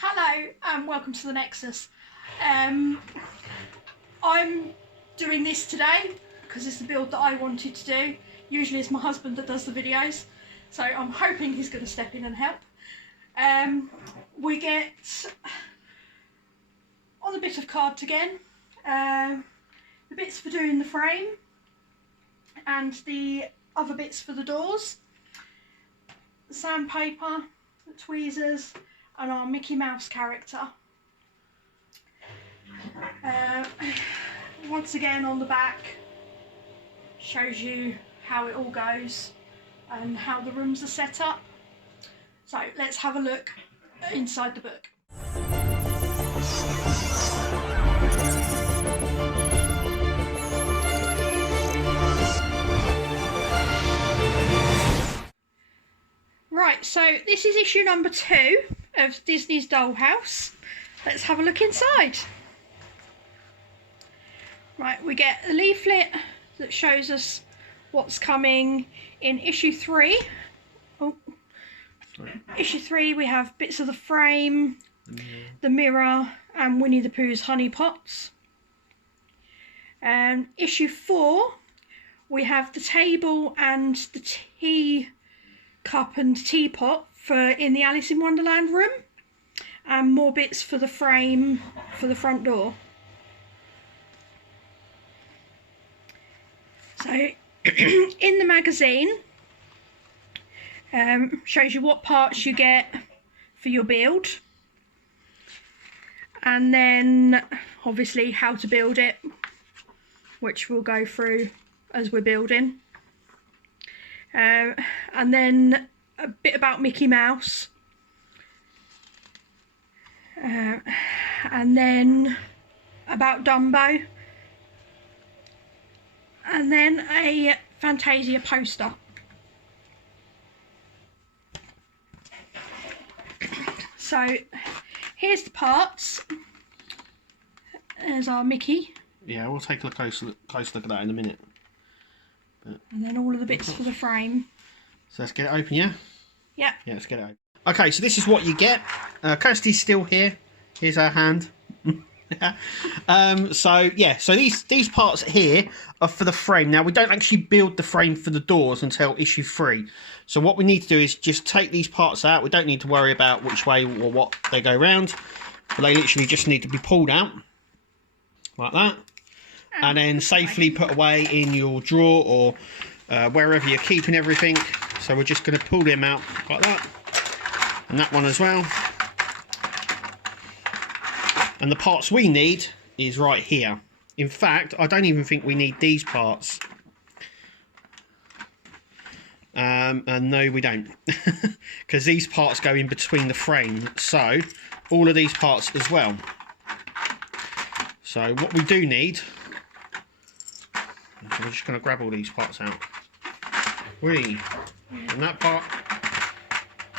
Hello and welcome to the Nexus. I'm doing this today because it's the build that I wanted to do. Usually it's my husband that does the videos, so I'm hoping he's going to step in and help. We get on the bit of card again, the bits for doing the frame and the other bits for the doors, the sandpaper, the tweezers and our Mickey Mouse character. Once again on the back shows you how it all goes and how the rooms are set up. So let's have a look inside the book. Right, so this is issue number 2 of Disney's Dollhouse. Let's have a look inside. Right, we get a leaflet that shows us what's coming in issue 3. Oh, issue 3 we have bits of the frame, the mirror and Winnie the Pooh's honey pots. Issue 4 we have the table and the tea cup and teapot for in the Alice in Wonderland room, and more bits for the frame for the front door. So in the magazine shows you what parts you get for your build, and then obviously how to build it, which we'll go through as we're building. And then a bit about Mickey Mouse, and then about Dumbo, and then a Fantasia poster. So here's the parts. There's our Mickey. Yeah, we'll take a close look at that in a minute. And then all of the bits for the frame. So let's get it open, yeah? Yeah. Yeah, let's get it open. Okay, so this is what you get. Kirsty's still here. Here's her hand. So these parts here are for the frame. Now we don't actually build the frame for the doors until issue 3. So what we need to do is just take these parts out. We don't need to worry about which way or what they go round, but they literally just need to be pulled out like that, and then safely put away in your drawer or wherever you're keeping everything. So we're just going to pull them out like that, and that one as well. And the parts we need is right here. In fact, I don't even think we need these parts. And no, we don't, because these parts go in between the frame. So all of these parts as well. So what we do need, so we're just going to grab all these parts out. And that part,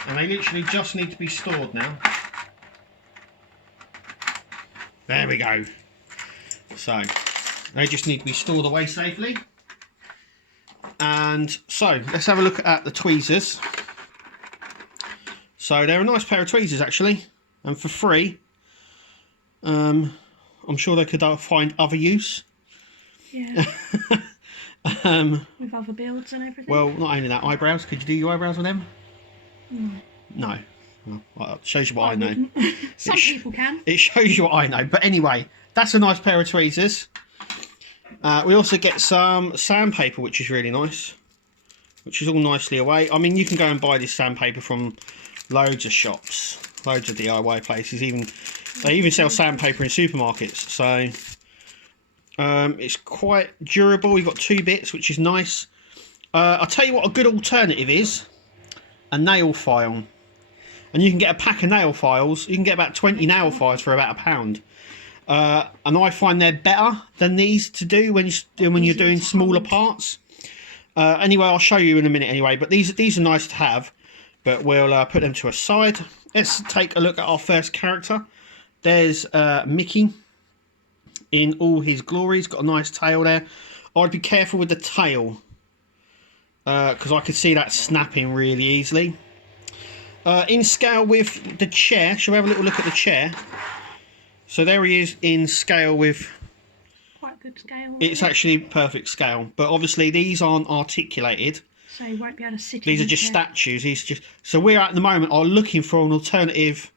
and they literally just need to be stored now. There we go. So they just need to be stored away safely. And so let's have a look at the tweezers. So they're a nice pair of tweezers actually, and for free. I'm sure they could find other use. Yeah. With other builds and everything. Well, not only that, eyebrows. Could you do your eyebrows with them? No. No. Well, it shows you what I know. Some people can. It shows you what I know. But anyway, that's a nice pair of tweezers. We also get some sandpaper, which is really nice, which is all nicely away. I mean, you can go and buy this sandpaper from loads of shops, loads of DIY places. They even sell sandpaper in supermarkets. So it's quite durable. You've got 2 bits, which is nice. I'll tell you what a good alternative is: a nail file. And you can get a pack of nail files. You can get about 20 nail files for about £1. And I find they're better than these to do when you're doing smaller parts. Anyway, I'll show you in a minute anyway. But these are nice to have. But we'll put them to a side. Let's take a look at our first character. There's Mickey in all his glory. He's got a nice tail there. I'd be careful with the tail, because I could see that snapping really easily. In scale with the chair. Shall we have a little look at the chair? So there he is in scale with... Quite good scale. It's actually perfect scale. But obviously these aren't articulated. So you won't be able to sit These in are just chair. statues. These just... So we're at the moment are looking for an alternative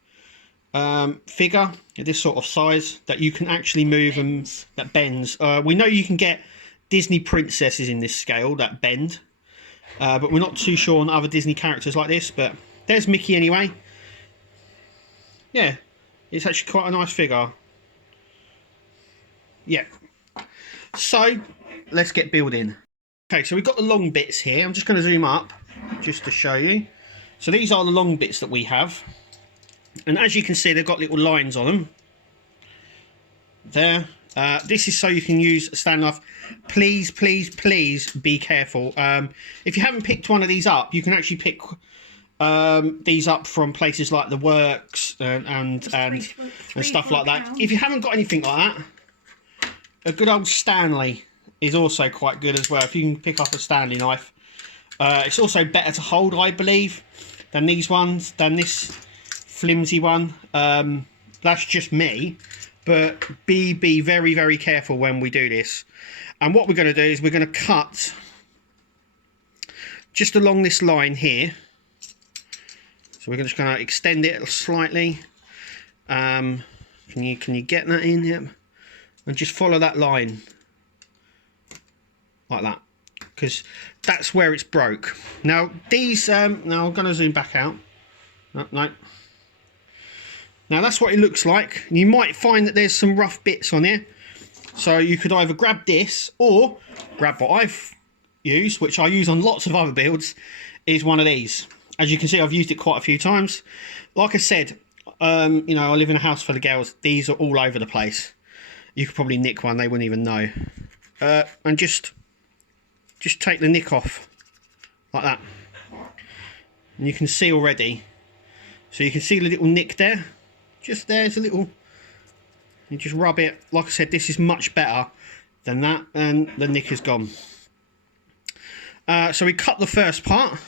figure of this sort of size that you can actually move and that bends. We know you can get Disney princesses in this scale that bend. But we're not too sure on other Disney characters like this. But there's Mickey anyway. Yeah, it's actually quite a nice figure. Yeah. So, let's get building. Okay, so we've got the long bits here. I'm just going to zoom up just to show you. So these are the long bits that we have. And as you can see, they've got little lines on them. There. This is so you can use a stand knife. Please, please, please be careful. If you haven't picked one of these up, you can actually pick these up from places like the Works and stuff like that. If you haven't got anything like that, a good old Stanley is also quite good as well. If you can pick up a Stanley knife, it's also better to hold, I believe, than these ones, than this flimsy one. That's just me, but be very, very careful when we do this. And what we're going to do is we're going to cut just along this line here. So we're just going to extend it slightly. Can you get that in here? And just follow that line like that, because that's where it's broke. Now these now I'm going to zoom back out. No. Now that's what it looks like. You might find that there's some rough bits on here, so you could either grab this or grab what I've used, which I use on lots of other builds, is one of these. As you can see, I've used it quite a few times. Like I said, you know, I live in a house full of girls. These are all over the place. You could probably nick one, they wouldn't even know. And just take the nick off like that. And you can see already. So you can see the little nick there. Just there's a little. You just rub it. Like I said, this is much better than that, and the nick is gone. So we cut the first part,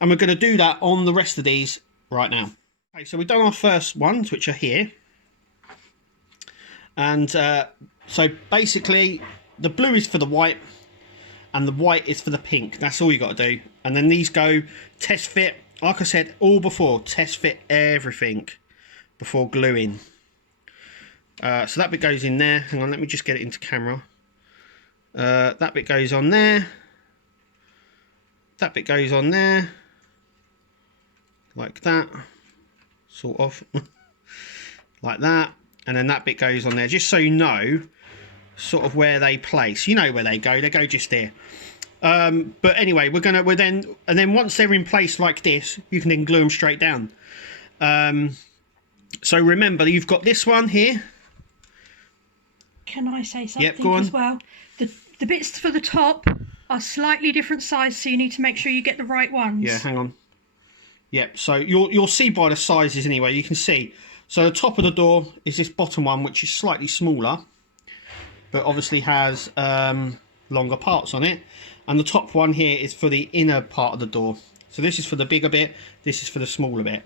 and we're going to do that on the rest of these right now. Okay, so we've done our first ones, which are here. And so basically, the blue is for the white, and the white is for the pink. That's all you got to do. And then these go test fit. Like I said all before, test fit everything before gluing. So that bit goes in there. Hang on, let me just get it into camera. That bit goes on there. That bit goes on there. Like that. Sort of. Like that. And then that bit goes on there. Just so you know sort of where they place. You know where they go just there. But anyway, and then once they're in place like this, you can then glue them straight down. So remember, you've got this one here. Can I say something Yep, go on. as well? The bits for the top are slightly different size, so you need to make sure you get the right ones. Yeah, hang on. Yep, so you'll see by the sizes anyway, you can see. So the top of the door is this bottom one, which is slightly smaller, but obviously has longer parts on it. And the top one here is for the inner part of the door. So this is for the bigger bit, this is for the smaller bit.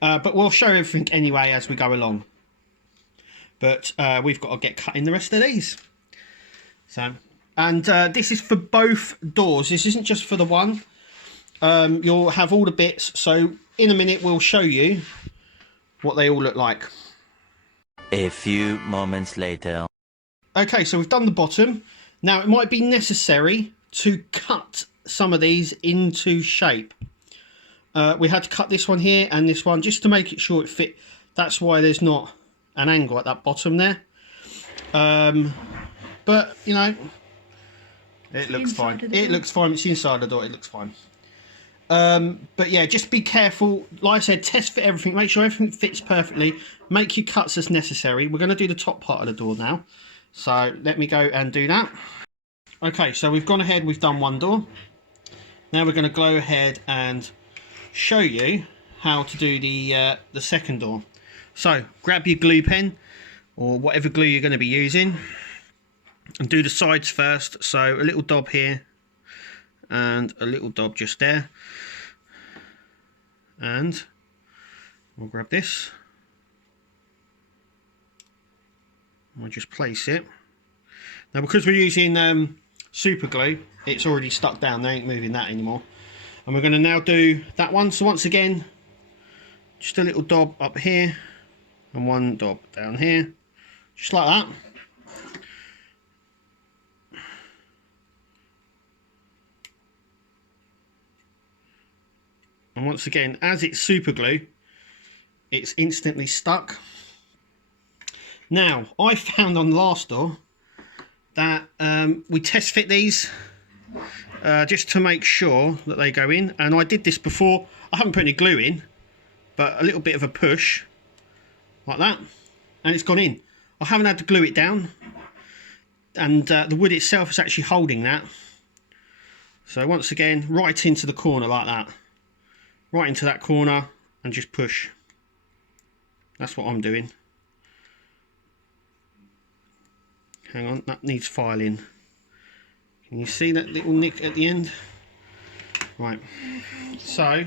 But we'll show everything anyway as we go along. But we've got to get cutting the rest of these. So, and this is for both doors. This isn't just for the one. You'll have all the bits. So in a minute we'll show you what they all look like. A few moments later. Okay, so we've done the bottom. Now it might be necessary to cut some of these into shape. We had to cut this one here and this one just to make it sure it fit. That's why there's not an angle at that bottom there. But you know, it looks fine. It looks fine. It's inside the door. It looks fine. But yeah, just be careful. Like I said, test fit everything. Make sure everything fits perfectly. Make your cuts as necessary. We're going to do the top part of the door now. So let me go and do that. Okay, so we've gone ahead. We've done one door. Now we're going to go ahead and show you how to do the second door. So grab your glue pen or whatever glue you're going to be using and do the sides first. So a little dab here and a little dab just there. and we'll grab this. We'll just place it. Now, because we're using super glue, it's already stuck down. They ain't moving that anymore. And we're going to now do that one. So once again, just a little dab up here and one dab down here, just like that. And once again, as it's super glue, it's instantly stuck. Now, I found on the last door that we test fit these just to make sure that they go in. And I did this before. I haven't put any glue in, but a little bit of a push like that, and it's gone in. I haven't had to glue it down, and the wood itself is actually holding that. So once again, right into the corner like that, right into that corner, and just push. That's what I'm doing. Hang on, that needs filing. Can you see that little nick at the end? Right, so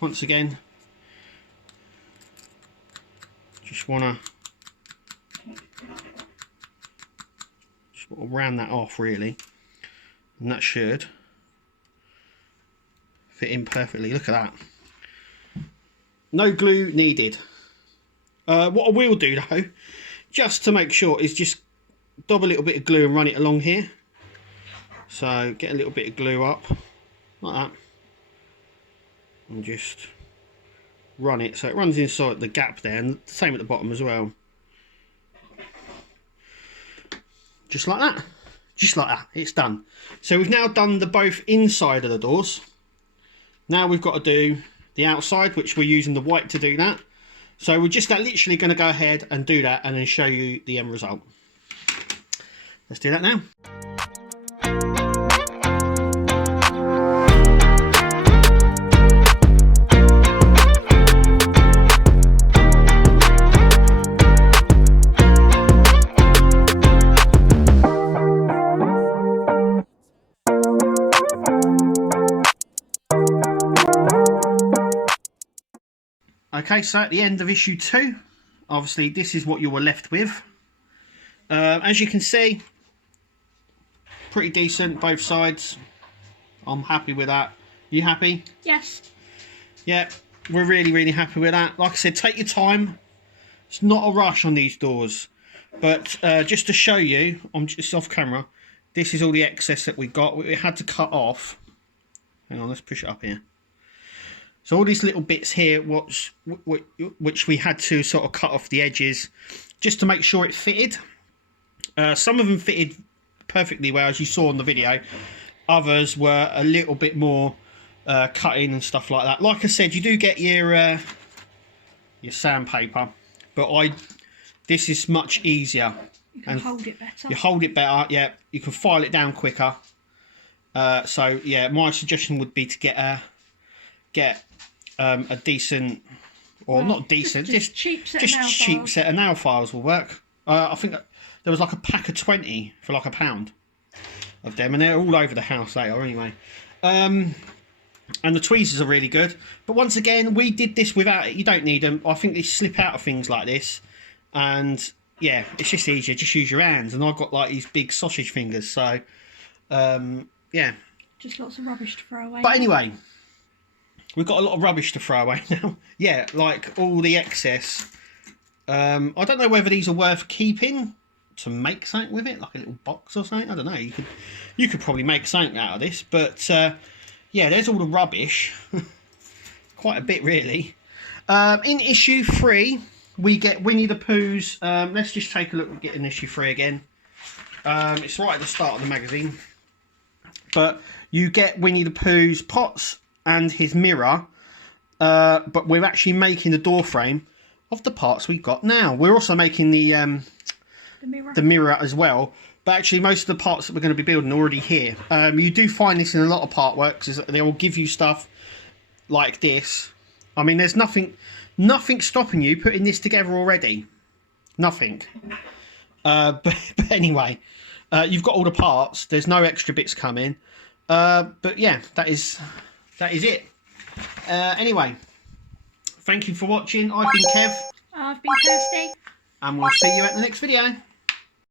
once again, just want to round that off really, and that should fit in perfectly. Look at that. No glue needed. What I will do though, just to make sure, is just dab a little bit of glue and run it along here. So get a little bit of glue up like that and just run it so it runs inside the gap there, and the same at the bottom as well. Just like that. Just like that. It's done. So we've now done the both inside of the doors. Now we've got to do the outside, which we're using the white to do that. So we're just literally going to go ahead and do that and then show you the end result. Let's do that now. Okay, so at the end of issue 2, obviously this is what you were left with. As you can see, pretty decent both sides. I'm happy with that. You happy? Yes. Yeah, we're really happy with that. Like I said, take your time. It's not a rush on these doors, but just to show you, I'm just off camera, this is all the excess that we got. We had to cut off. Hang on, let's push it up here. So all these little bits here, which we had to sort of cut off the edges just to make sure it fitted. Some of them fitted perfectly well, as you saw in the video. Others were a little bit more cutting and stuff like that. Like I said, you do get your sandpaper, but this is much easier. You can hold it better. You hold it better, yeah. You can file it down quicker. So yeah, my suggestion would be to get a decent, or well, not decent, just cheap set of nail files will work. I think there was like a pack of 20 for like £1 of them, and they're all over the house. They are anyway. And the tweezers are really good. But once again, we did this without it. You don't need them. I think they slip out of things like this, and yeah, it's just easier. Just use your hands. And I've got like these big sausage fingers, so yeah. Just lots of rubbish to throw away. But anyway, we've got a lot of rubbish to throw away now. Yeah, like all the excess. I don't know whether these are worth keeping to make something with it, like a little box or something. I don't know. You could probably make something out of this, but yeah, there's all the rubbish. Quite a bit, really. In issue 3, we get Winnie the Pooh's. Let's just take a look at in issue 3 again. It's right at the start of the magazine, but you get Winnie the Pooh's pots and his mirror, but we're actually making the door frame of the parts we've got now. We're also making the mirror as well, but actually most of the parts that we're going to be building are already here. You do find this in a lot of part works, is that they will give you stuff like this. I mean, there's nothing stopping you putting this together already. Nothing. But anyway, you've got all the parts. There's no extra bits coming. But yeah, that is it. Anyway, thank you for watching. I've been Kev. I've been Kirsty. And we'll see you at the next video.